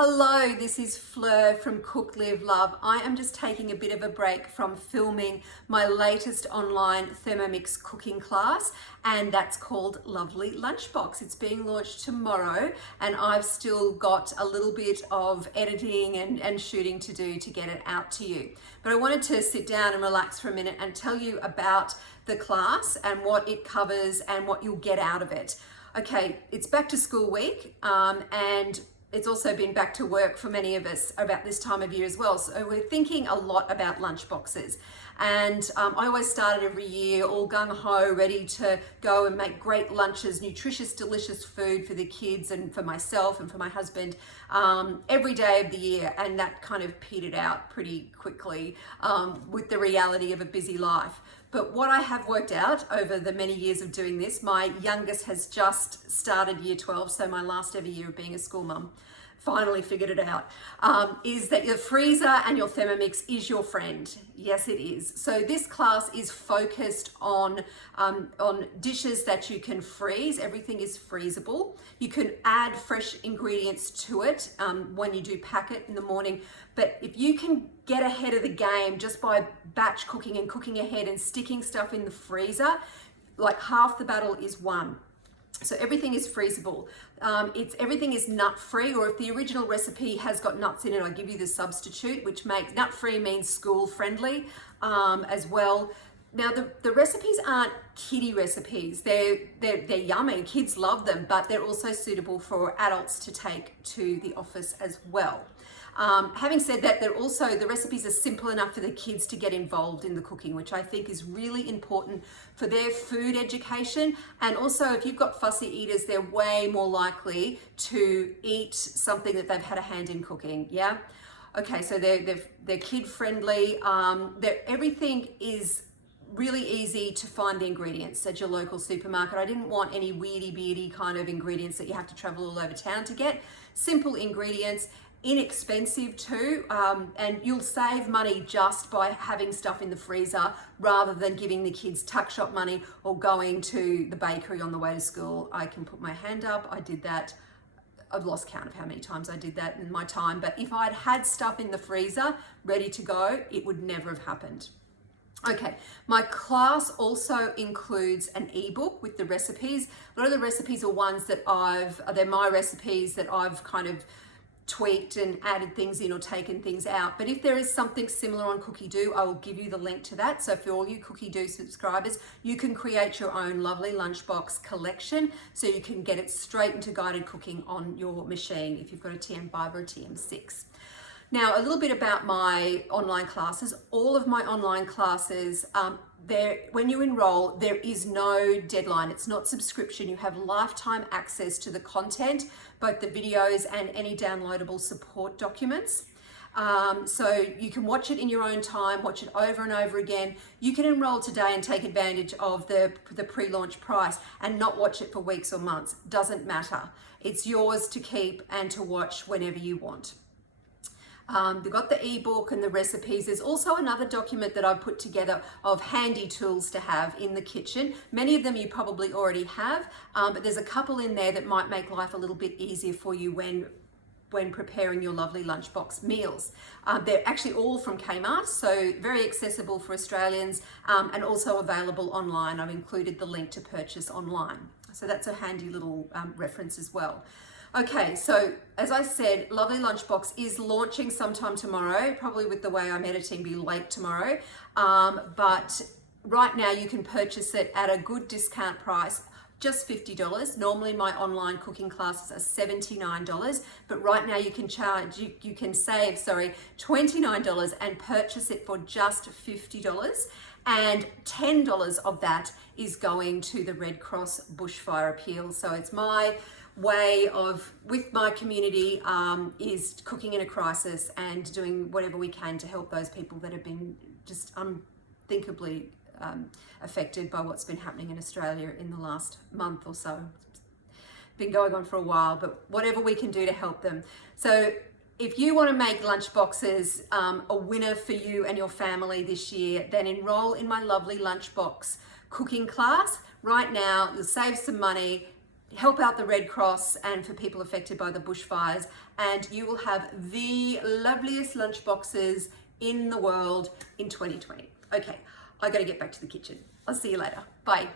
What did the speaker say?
Hello, this is Fleur from Cook, Live, Love. I am just taking a bit of a break from filming my latest online Thermomix cooking class, and that's called Lovely Lunchbox. It's being launched tomorrow, and I've still got a little bit of editing and shooting to do to get it out to you. But I wanted to sit down and relax for a minute and tell you about the class and what it covers and what you'll get out of it. Okay, it's back to school week, and it's also been back to work for many of us about this time of year as well. So we're thinking a lot about lunch boxes. And I always started every year all gung-ho, ready to go and make great lunches, nutritious, delicious food for the kids and for myself and for my husband every day of the year. And that kind of petered out pretty quickly with the reality of a busy life. But what I have worked out over the many years of doing this, my youngest has just started year 12, so my last ever year of being a school mum, finally figured it out, is that your freezer and your Thermomix is your friend. Yes, it is. So this class is focused on dishes that you can freeze. Everything is freezable. You can add fresh ingredients to it when you do pack it in the morning. But if you can get ahead of the game just by batch cooking and cooking ahead and sticking stuff in the freezer, like half the battle is won. So everything is freezable. Everything is nut-free, or if the original recipe has got nuts in it, I give you the substitute, which makes nut-free means school-friendly as well. Now the recipes aren't kiddie recipes. They're yummy. Kids love them, but they're also suitable for adults to take to the office as well. Having said that, the recipes are simple enough for the kids to get involved in the cooking, which I think is really important for their food education. And also, if you've got fussy eaters, they're way more likely to eat something that they've had a hand in cooking. Yeah. Okay. So they're kid friendly. Everything is really easy to find the ingredients at your local supermarket. I didn't want any weirdy beardy kind of ingredients that you have to travel all over town to get. Simple ingredients. Inexpensive too, and you'll save money just by having stuff in the freezer rather than giving the kids tuck shop money or going to the bakery on the way to school. I can put my hand up. I did that. I've lost count of how many times I did that in my time, but if I'd had stuff in the freezer ready to go, it would never have happened. Okay, my class also includes an ebook with the recipes. A lot of the recipes are ones that they're my recipes that I've kind of tweaked and added things in or taken things out. But if there is something similar on Cookie Do, I will give you the link to that. So for all you Cookie Do subscribers, you can create your own lovely lunchbox collection so you can get it straight into guided cooking on your machine if you've got a TM5 or a TM6. Now, a little bit about my online classes. All of my online classes, when you enroll, there is no deadline. It's not subscription. You have lifetime access to the content, both the videos and any downloadable support documents. So you can watch it in your own time, watch it over and over again. You can enroll today and take advantage of the pre-launch price and not watch it for weeks or months. Doesn't matter. It's yours to keep and to watch whenever you want. They've got the ebook and the recipes. There's also another document that I've put together of handy tools to have in the kitchen. Many of them you probably already have, but there's a couple in there that might make life a little bit easier for you when preparing your lovely lunchbox meals. They're actually all from Kmart, so very accessible for Australians, and also available online. I've included the link to purchase online. So that's a handy little reference as well. Okay, so as I said, Lovely Lunchbox is launching sometime tomorrow, probably with the way I'm editing, be late tomorrow. But right now you can purchase it at a good discount price, just $50. Normally my online cooking classes are $79, but right now you can save $29 and purchase it for just $50. And $10 of that is going to the Red Cross Bushfire Appeal. So it's my way of, with my community, is cooking in a crisis and doing whatever we can to help those people that have been just unthinkably affected by what's been happening in Australia in the last month or so. It's been going on for a while, but whatever we can do to help them. So if you want to make lunch boxes a winner for you and your family this year, then enroll in my lovely lunchbox cooking class. Right now, you'll save some money. help out the Red Cross and for people affected by the bushfires, and you will have the loveliest lunchboxes in the world in 2020. Okay, I gotta get back to the kitchen. I'll see you later. Bye.